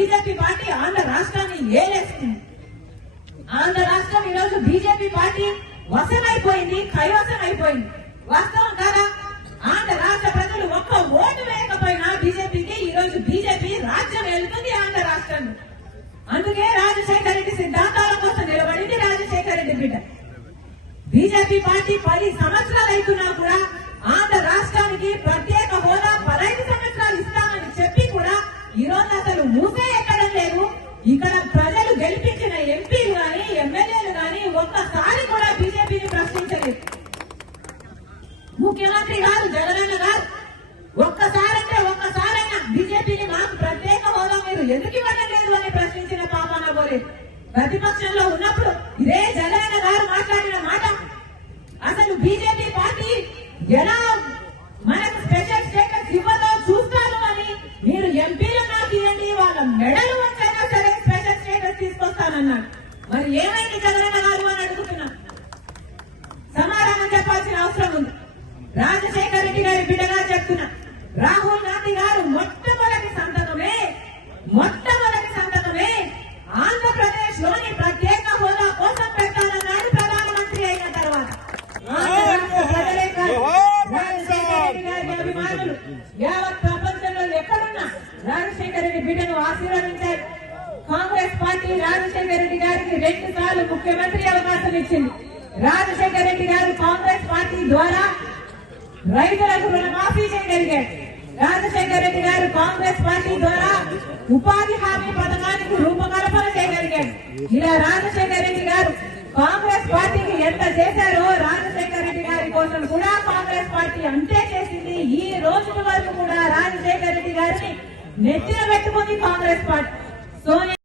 BJP party Andhra రాష్ట్రాన్ని ఏలేస్తుంది. ఆంధ్ర రాష్ట్రం ఈ రోజు బీజేపీ పార్టీ వశమైపోయింది, కైవసం అయిపోయింది. వాస్తవం కాదా? ఆంధ్ర రాష్ట్ర ప్రజలు ఒక్క ఓటు వేయకపోయినా బీజేపీకి ఈ రోజు బీజేపీ రాజ్యం వెళ్తుంది ఆంధ్ర రాష్ట్రాన్ని. అందుకే రాజశేఖర రెడ్డి సిద్ధాంతాల కోసం నిలబడింది రాజశేఖర రెడ్డి బిడ్డ. బీజేపీ పార్టీ 10 సంవత్సరాలు అవుతున్నా కూడా ఆంధ్ర రాష్ట్రానికి ప్రత్యేక హోదా 15 సంవత్సరాలు ఇస్తామని చెప్పి కూడా ఈ రోజు అసలు మూసే ఎక్కడం లేదు. ఇక్కడ ప్రజలు గెలిపించిన ఎంపీలు గాని ఎమ్మెల్యేలు గాని ఒక్కసారి కూడా బీజేపీని ప్రశ్నించలేదు. ముఖ్యమంత్రి గారు జగనన్న గారు ఒక్కసారైనా బీజేపీని మాకు ప్రత్యేక హోదా మీరు ఎందుకు ఇవ్వడం లేదు అని ప్రశ్నించిన పాపాన పోలేదు. ప్రతిపక్షంలో ఉన్నప్పుడు ఇదే జగనన్న గారు మాట్లాడిన మాట, అసలు బీజేపీ పార్టీ ఎలా మనకు స్పెషల్ స్టేటస్ ఇవ్వదో చూస్తాను అని మీరు ఎంపీలు నాకు ఇవ్వండి, వాళ్ళ మెడలు వచ్చైనా సరే స్పెషల్ స్టేటస్ తీసుకొస్తానన్నారు. మరి ఏమైంది జగనన్న గారు అని అడుగుతున్నా. సమాధానం చెప్పాల్సిన అవసరం ఉంది. రాజశేఖర రెడ్డి గారి బిడ్డగా చెప్తున్నా, రాహుల్ గాంధీ గారు మొట్టమొదటి సంతకమే ఆంధ్రప్రదేశ్ లోని ప్రత్యేక హోదా కోసం పెట్టాలన్నాడు ప్రధానమంత్రి అయిన తర్వాత. ప్రజలే కాదు, రాజశేఖర రెడ్డి గారి అభిమానులు యావత్ ప్రపంచంలో ఎక్కడున్నా రాజశేఖర రెడ్డి బిడ్డను ఆశీర్వదించారు. కాంగ్రెస్ పార్టీ రాజశేఖర రెడ్డి గారికి 2 సార్లు ముఖ్యమంత్రి అవకాశం ఇచ్చింది. రాజశేఖర రెడ్డి గారు కాంగ్రెస్ పార్టీ ద్వారా రైతులకు రుణమాఫీ చేయగలిగారు. రాజశేఖర రెడ్డి గారు కాంగ్రెస్ పార్టీ ద్వారా ఉపాధి హామీ పథకానికి రూపకల్పన చేయగలిగారు. ఇలా రాజశేఖర రెడ్డి గారు కాంగ్రెస్ పార్టీకి ఎంత చేశారో రాజశేఖర రెడ్డి గారి కోసం కూడా కాంగ్రెస్ పార్టీ అంతే చేసింది. ఈ రోజు వరకు కూడా రాజశేఖర రెడ్డి గారిని నెత్తిన పెట్టుకుంది కాంగ్రెస్ పార్టీ.